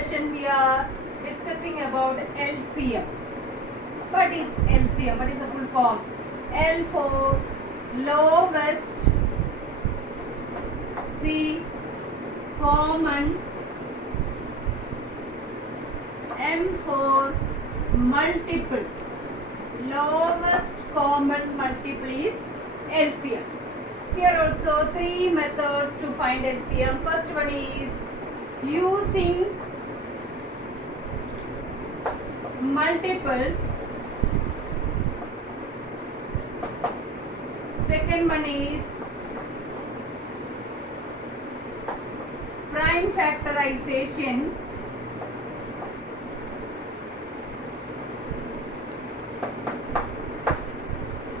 session we are discussing about LCM. What is LCM? What is the full form? L for lowest, C common, M for multiple. Lowest common multiple is LCM. Here also three methods to find LCM. First one is using multiples. Second one is prime factorization.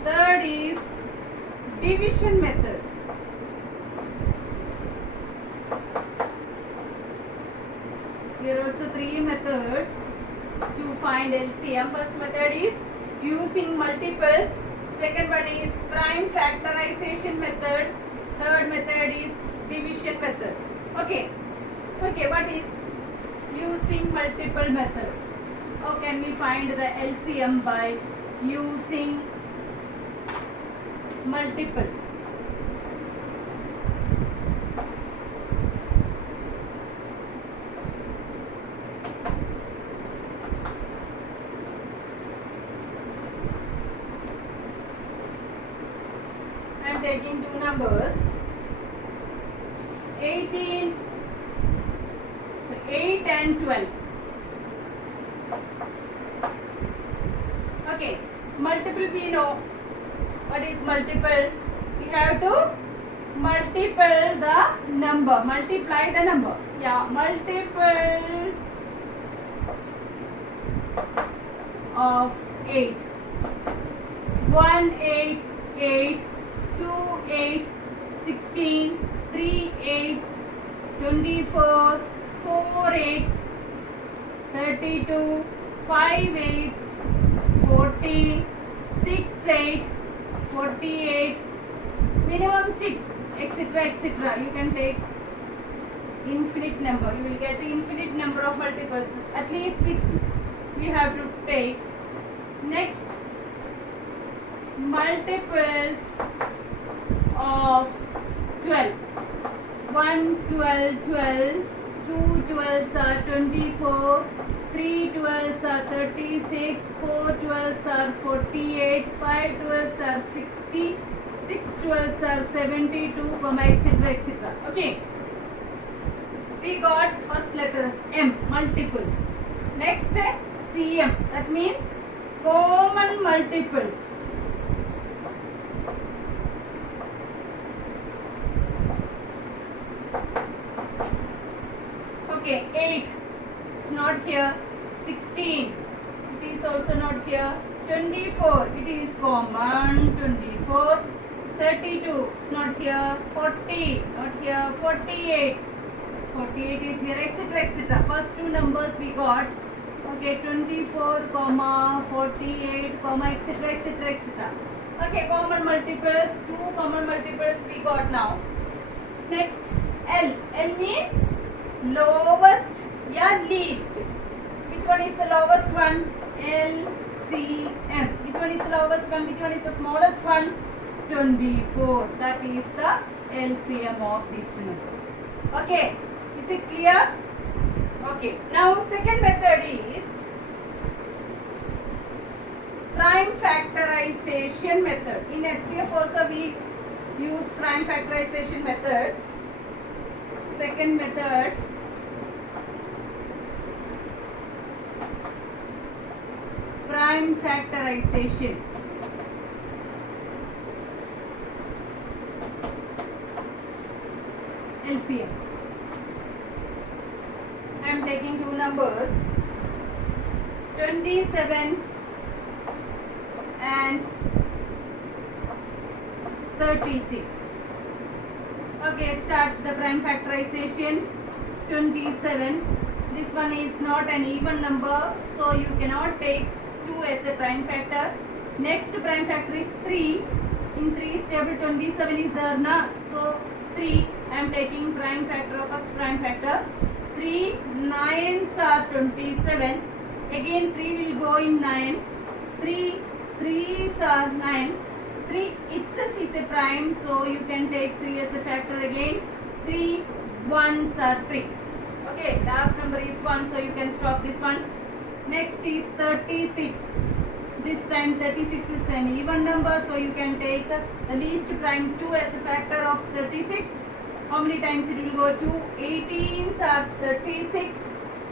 Third is division method. Here also three methods to find LCM. First method is using multiples. Second one is prime factorization method. Third method is division method. Okay, what is using multiple method? How can we find the LCM by using multiple? I am taking two numbers, 8 and 12. Okay, multiple we know. What is multiple? We have to multiply the number. Multiply the number. Yeah, multiples of 8. 1 8 8, 2 8, 16, 3 8, 24, 4 8, 32, 5 8, 40, 6 8, 48, minimum 6, etc. etc. You can take infinite number. You will get infinite number of multiples. At least 6 we have to take. Next, multiples of 12. 1 12 12, 2 12s are 24, 3 12s are 36, 4 12s are 48, 5 12s are 60, 6 12s are 72, etc. etc. Okay. We got first letter M, multiples. Next CM, that means common multiples. Okay, 8, it's not here. 16, it is also not here. 24, it is common. 24, 32, it's not here. 40, not here. 48, 48 is here, etc. etc. First two numbers we got. Okay, 24, 48, etc. etc. etc. Okay, common multiples, two common multiples we got now. Next, L. L means lowest, yeah, least. Which one is the lowest one? LCM. Which one is the lowest one? Which one is the smallest one? 24. That is the LCM of these two numbers. Okay, is it clear? Okay, now second method is prime factorization method. In HCF also we use prime factorization method. Second method, prime factorization. LCM. I am taking two numbers, 27 and 36. Okay, start the prime factorization. 27. This one is not an even number, so you cannot take 2 as a prime factor. Next prime factor is 3. In 3's table 27 is there na, so 3. I am taking prime factor of first prime factor. 3 9s are 27. Again 3 will go in 9. 3 3s are 9. 3 itself is a prime, so you can take 3 as a factor again. 3 1s are 3. Okay, last number is 1, so you can stop this one. Next is 36. This time 36 is an even number, so you can take the least prime 2 as a factor of 36. How many times it will go? 2 18s are 36.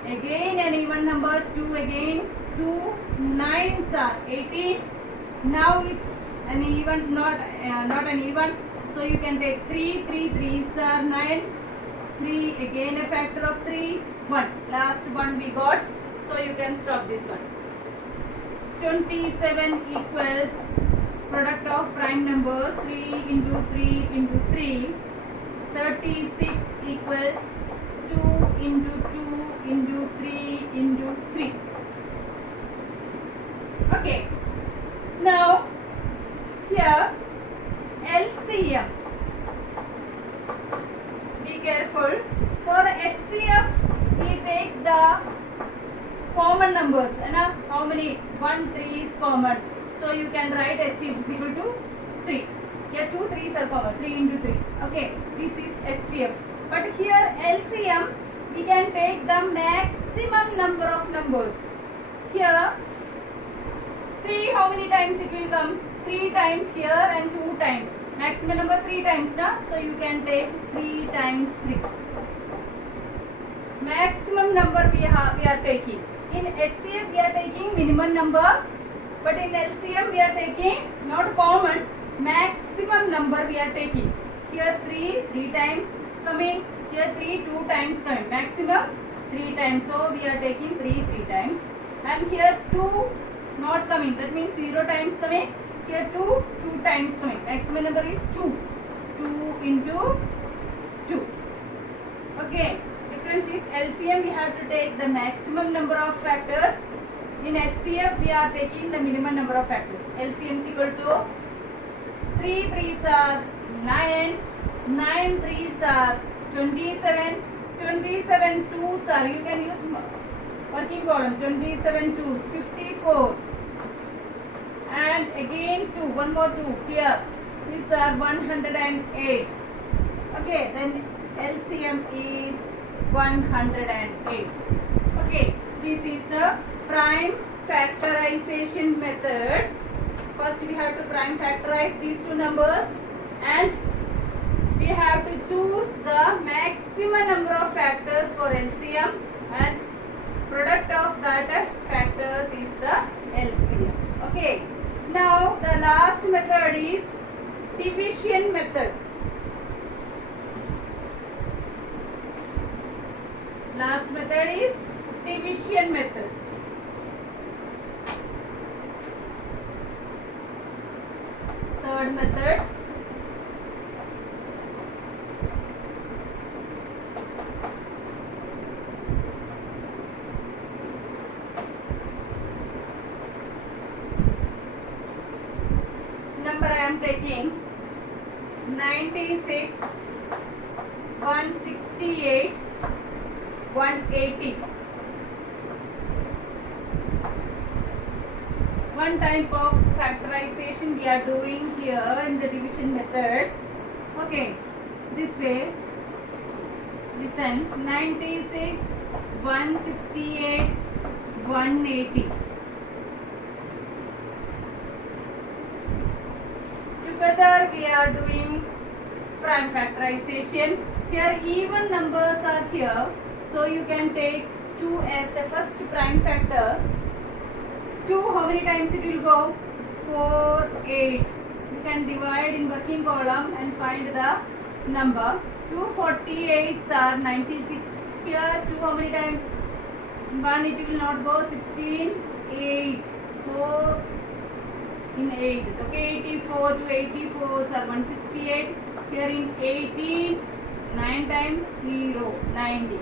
Again an even number, 2 again. 2 9s are 18. Now it's an even, not an even, so you can take 3 3s are 9. 3 again a factor of 3. 1 last one we got, so you can stop this one. 27 equals product of prime numbers 3 into 3 into 3. 36 equals 2 into 2 into 3 into 3. Okay, now here LCM. Be careful. For HCF we take the common numbers. How many? 1 3 is common, so you can write HCF is equal to 3. Here 2 3s are common, 3 into 3. Okay, this is HCF. But here LCM, we can take the maximum number of numbers. Here 3, how many times it will come? 3 times here and 2 times. Maximum number 3 times, na? So you can take 3 times 3. Maximum number we are taking. In HCF we are taking minimum number, but in LCM we are taking not common, maximum number we are taking. Here 3 times coming, here 3 2 times coming, maximum 3 times, so we are taking 3 times. And here 2 not coming, that means 0 times coming. Here 2 times coming, maximum number is 2 into 2. Okay, difference is LCM we have to take the maximum number of factors. In HCF we are taking the minimum number of factors. LCM is equal to 3 3s are 9, 9 3s are 27, 27 2s are, you can use working column, 27 2s 54, and again 2, one more 2 here, these are 108. Okay, then LCM is 108. Okay, this is the prime factorization method. First we have to prime factorize these two numbers, and we have to choose the maximum number of factors for LCM, and product of that factors is the LCM. Okay, now the last method is division method. Last method is division method. Third method, number I am taking 96, 168, 180. One type of factorization we are doing here in the division method. Okay, this way. Listen, 96, 168, 180. Together we are doing prime factorization. Here even numbers are here, so you can take 2 as a first prime factor. 2, how many times it will go? 4 8. You can divide in working column and find the number. 2 48s are 96. Here 2, how many times? 1, it will not go. 16 8 4 in 8. Okay, 84 to 84s are 168. Here in 18, 9 times 0, 90.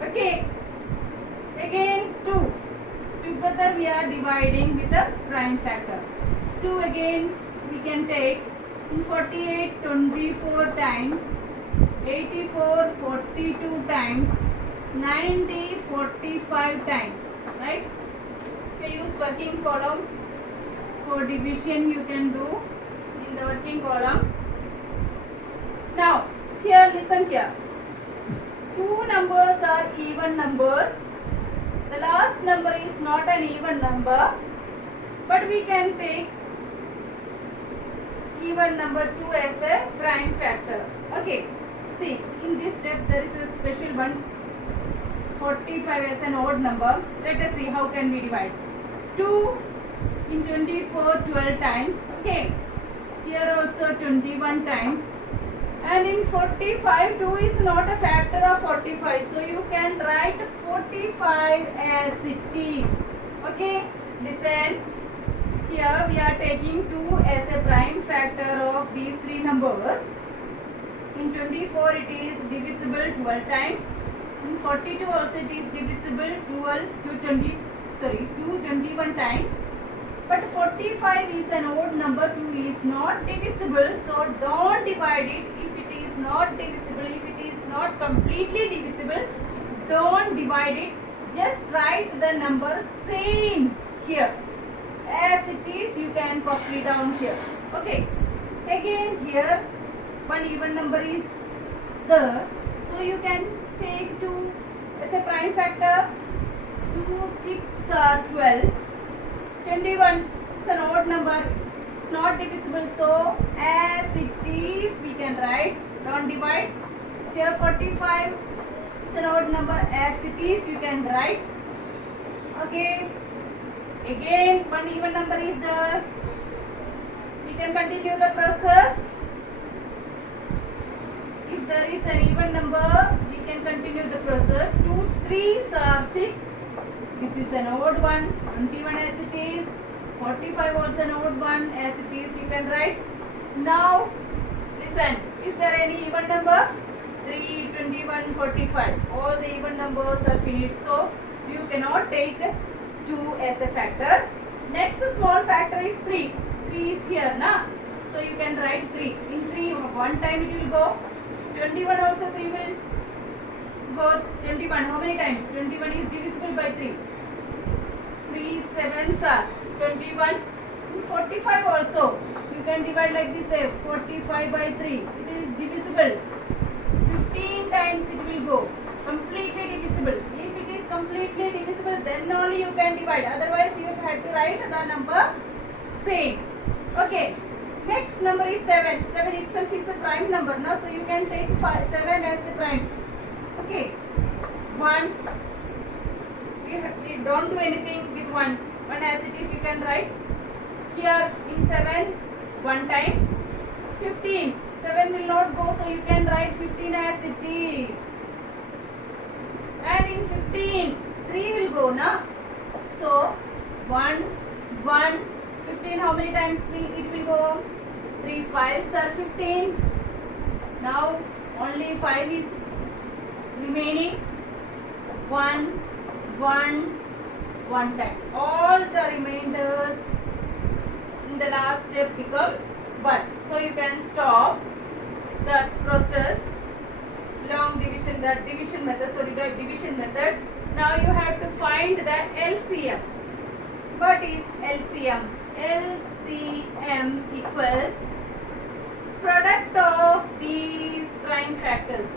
Okay, again 2. Together we are dividing with the prime factor. 2 again we can take in 48 24 times, 84 42 times, 90 45 times, right? Okay, use working column. For division you can do in the working column. Now, here listen here. Two numbers are even numbers. The last number is not an even number, but we can take even number 2 as a prime factor. Okay, see, in this step there is a special one. 45 as an odd number. Let us see how can we divide. 2 in 24 12 times. Okay, here also 21 times. And in 45 2 is not a factor of 45, so you can write 45 as it is. Okay, listen, here we are taking 2 as a prime factor of these three numbers. In 24 it is divisible 12 times. In 42 also it is divisible 21 times. But 45 is an odd number, 2 is not divisible, so don't divide it. If it is not divisible, if it is not completely divisible, don't divide it. Just write the number same here. As it is, you can copy down here. Okay. Again here, one even number is there, so you can take 2 as a prime factor. 2, 6 are 12. 21 is an odd number, it's not divisible, so as it is we can write, don't divide. Here 45 is an odd number, as it is you can write. Okay, again one even number is there, we can continue the process. If there is an even number, we can continue the process. 2 3s are 6. This is an odd one, 21 as it is, 45 also an odd one, as it is you can write. Now, listen, is there any even number? 3, 21, 45, all the even numbers are finished, so you cannot take 2 as a factor. Next small factor is 3, 3 is here, na? So you can write 3, in 3 one time it will go, 21 also 3 will go, 21, how many times? 21 is divisible by 3. 3 7s are 21. 45 also. You can divide like this way. 45 by 3. It is divisible. 15 times it will go. Completely divisible. If it is completely divisible, then only you can divide. Otherwise, you have to write the number same. Okay. Next number is 7. 7 itself is a prime number. No? So you can take 7 as a prime. Okay, 1, we don't do anything with 1 as it is you can write. Here in 7, 1 time, 15, 7 will not go, so you can write 15 as it is. And in 15, 3 will go, na? So, 1, 1, 15, how many times it will go? 3 5s are 15. Now, only 5 is remaining. 1, 1, 1 time. All the remainders in the last step become 1. So you can stop that process. Long division, that division method. Sorry, the division method. Now you have to find the LCM. What is LCM? LCM equals product of these prime factors.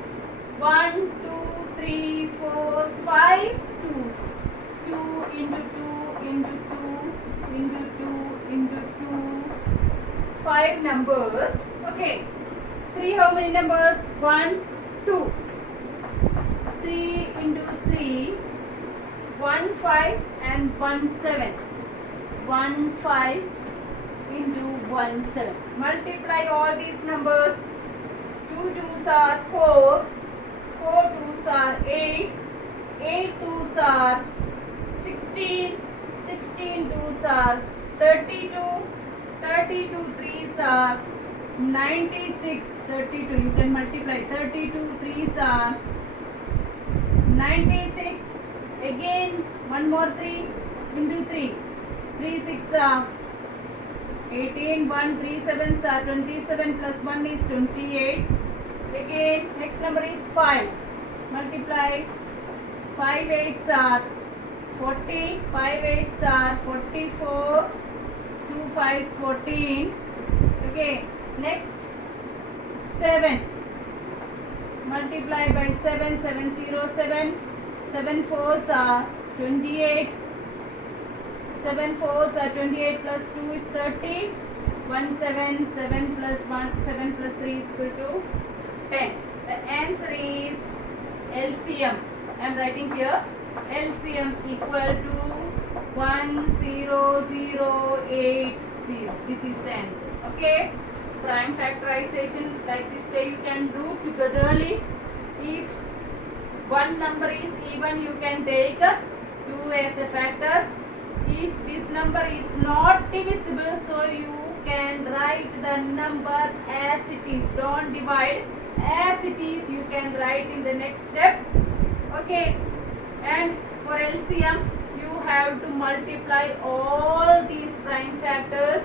1, 2, 3, 4, 5 2's. 2 into 2 into 2 into 2 into 2. 5 numbers. Okay. 3 how many numbers? 1, 2. 3 into 3. 1, 5 and 1, 7. 1, 5 into 1, 7. Multiply all these numbers. 2 2s are 4. 4 2s are 8. 8 2s are 16. 16 2s are 32. 32 3s are 96. 32 you can multiply. 32 3s are 96. Again one more 3 into 3. 3 6 are 18. 1 3 7s are 27 plus 1 is 28. Again next number is 5. Multiply 5 8s are 40, 5 8s are 44, 2 5s 14. Okay, next 7. Multiply by 7, 7 0 7. 7 4s are 28. 7 4s are 28 plus 2 is 30. 1 7, 7 plus 1, 7 plus 3 is equal to 10. The answer is LCM. I am writing here LCM equal to 10080. This is the answer. Okay. Prime factorization like this way you can do togetherly. If one number is even, you can take 2 as a factor. If this number is not divisible, so you can write the number as it is. Don't divide, as it is you can write in the next step. Okay, and for LCM you have to multiply all these prime factors,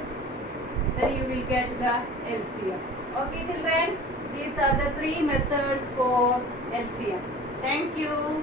then you will get the LCM. Okay children, these are the 3 methods for LCM. Thank you.